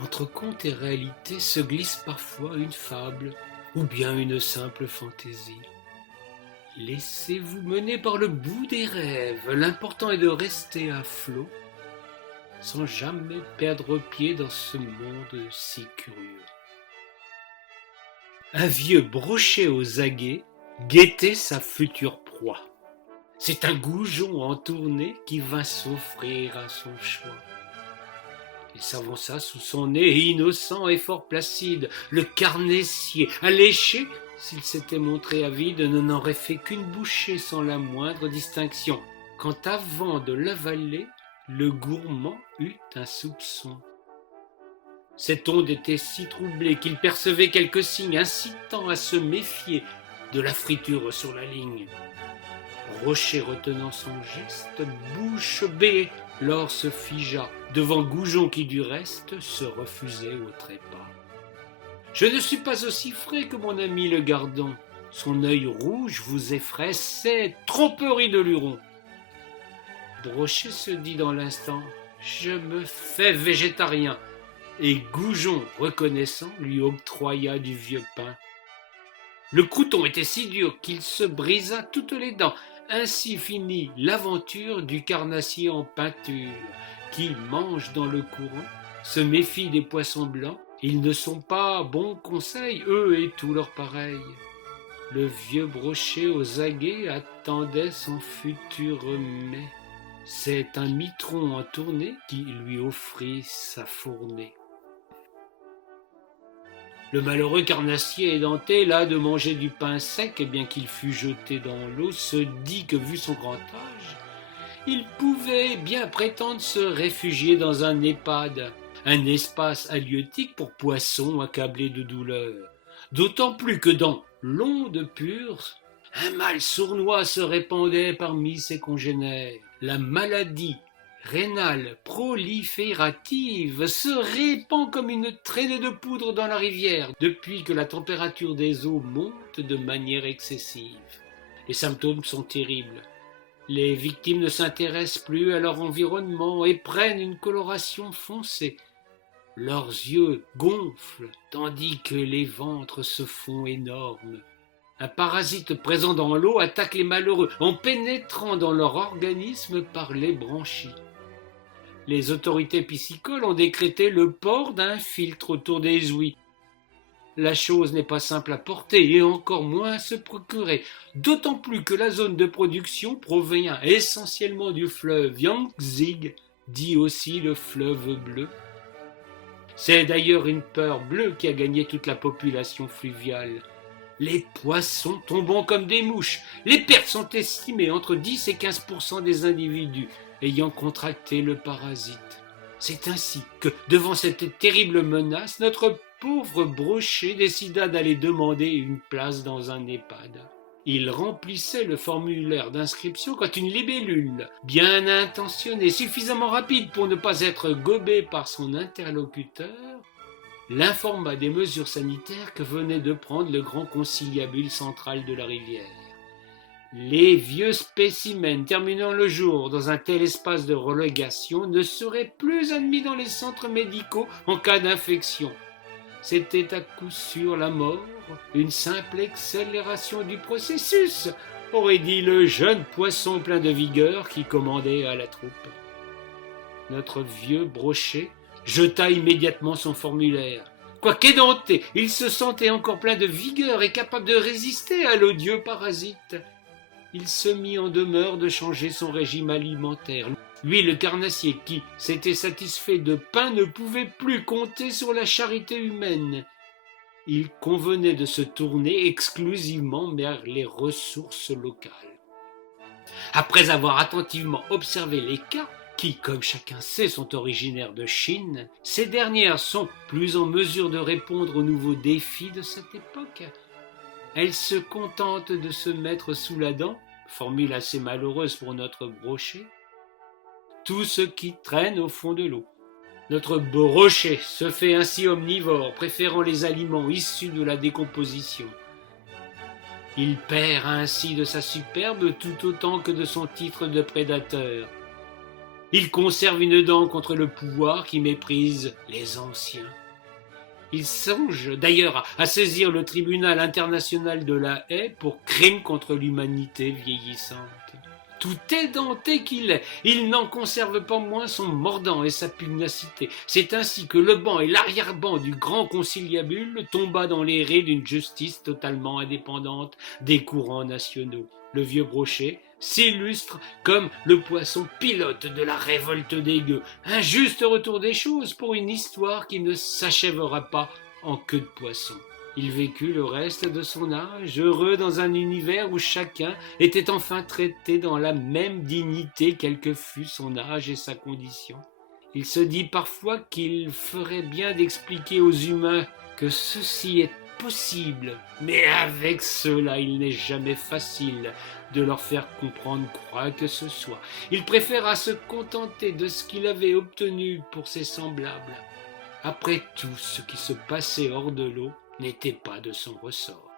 Entre conte et réalité se glisse parfois une fable ou bien une simple fantaisie. Laissez-vous mener par le bout des rêves, l'important est de rester à flot sans jamais perdre pied dans ce monde si curieux. Un vieux brochet aux aguets guettait sa future proie. C'est un goujon en tournée qui vint s'offrir à son choix. Il s'avança sous son nez, innocent et fort placide, le carnessier, alléché, s'il s'était montré avide, ne n'aurait fait qu'une bouchée sans la moindre distinction, quand avant de l'avaler, le gourmand eut un soupçon. Cette onde était si troublée qu'il percevait quelques signes incitant à se méfier de la friture sur la ligne. Rocher retenant son geste, bouche bée, l'or se figea devant Goujon qui du reste se refusait au trépas. Je ne suis pas aussi frais que mon ami le gardon. Son œil rouge vous effraie, c'est tromperie de luron. Brochet se dit dans l'instant, je me fais végétarien, et Goujon, reconnaissant, lui octroya du vieux pain. Le crouton était si dur qu'il se brisa toutes les dents. Ainsi finit l'aventure du carnassier en peinture, qui mange dans le courant, se méfie des poissons blancs. Ils ne sont pas bons conseils, eux et tous leurs pareils. Le vieux brochet aux aguets attendait son futur mets. C'est un mitron en tournée qui lui offrit sa fournée. Le malheureux carnassier édenté, là de manger du pain sec, et bien qu'il fût jeté dans l'eau, se dit que, vu son grand âge, il pouvait bien prétendre se réfugier dans un EHPAD, un espace halieutique pour poissons accablés de douleur. D'autant plus que dans l'onde pure, un mal sournois se répandait parmi ses congénères. La maladie rénale proliférative se répand comme une traînée de poudre dans la rivière depuis que la température des eaux monte de manière excessive. Les symptômes sont terribles. Les victimes ne s'intéressent plus à leur environnement et prennent une coloration foncée. Leurs yeux gonflent tandis que les ventres se font énormes. Un parasite présent dans l'eau attaque les malheureux en pénétrant dans leur organisme par les branchies. Les autorités piscicoles ont décrété le port d'un filtre autour des ouïes. La chose n'est pas simple à porter et encore moins à se procurer, d'autant plus que la zone de production provient essentiellement du fleuve Yangtze, dit aussi le fleuve bleu. C'est d'ailleurs une peur bleue qui a gagné toute la population fluviale. Les poissons tombant comme des mouches. Les pertes sont estimées entre 10 et 15% des individus ayant contracté le parasite. C'est ainsi que, devant cette terrible menace, notre pauvre Brochet décida d'aller demander une place dans un EHPAD. Il remplissait le formulaire d'inscription quand une libellule, bien intentionnée, suffisamment rapide pour ne pas être gobée par son interlocuteur, l'informa des mesures sanitaires que venait de prendre le grand conciliabule central de la rivière. Les vieux spécimens terminant le jour dans un tel espace de relégation ne seraient plus admis dans les centres médicaux en cas d'infection. C'était à coup sûr la mort, une simple accélération du processus, aurait dit le jeune poisson plein de vigueur qui commandait à la troupe. Notre vieux Brochet jeta immédiatement son formulaire. Quoiqu'édenté, il se sentait encore plein de vigueur et capable de résister à l'odieux parasite. Il se mit en demeure de changer son régime alimentaire. Lui, le carnassier, qui s'était satisfait de pain, ne pouvait plus compter sur la charité humaine. Il convenait de se tourner exclusivement vers les ressources locales. Après avoir attentivement observé les cas, qui, comme chacun sait, sont originaires de Chine, ces dernières sont plus en mesure de répondre aux nouveaux défis de cette époque. Elles se contentent de se mettre sous la dent, formule assez malheureuse pour notre Brochet, tout ce qui traîne au fond de l'eau. Notre Brochet se fait ainsi omnivore, préférant les aliments issus de la décomposition. Il perd ainsi de sa superbe tout autant que de son titre de prédateur. Il conserve une dent contre le pouvoir qui méprise les anciens. Il songe d'ailleurs à saisir le tribunal international de la Haye pour crime contre l'humanité vieillissante. Tout édenté qu'il est, il n'en conserve pas moins son mordant et sa pugnacité. C'est ainsi que le banc et l'arrière-ban du grand conciliabule tomba dans les raies d'une justice totalement indépendante des courants nationaux. Le vieux Brochet s'illustre comme le poisson pilote de la révolte des gueux. Un juste retour des choses pour une histoire qui ne s'achèvera pas en queue de poisson. Il vécut le reste de son âge, heureux dans un univers où chacun était enfin traité dans la même dignité, quel que fût son âge et sa condition. Il se dit parfois qu'il ferait bien d'expliquer aux humains que ceci est possible, mais avec cela il n'est jamais facile de leur faire comprendre quoi que ce soit. Il préféra se contenter de ce qu'il avait obtenu pour ses semblables. Après tout, ce qui se passait hors de l'eau n'était pas de son ressort.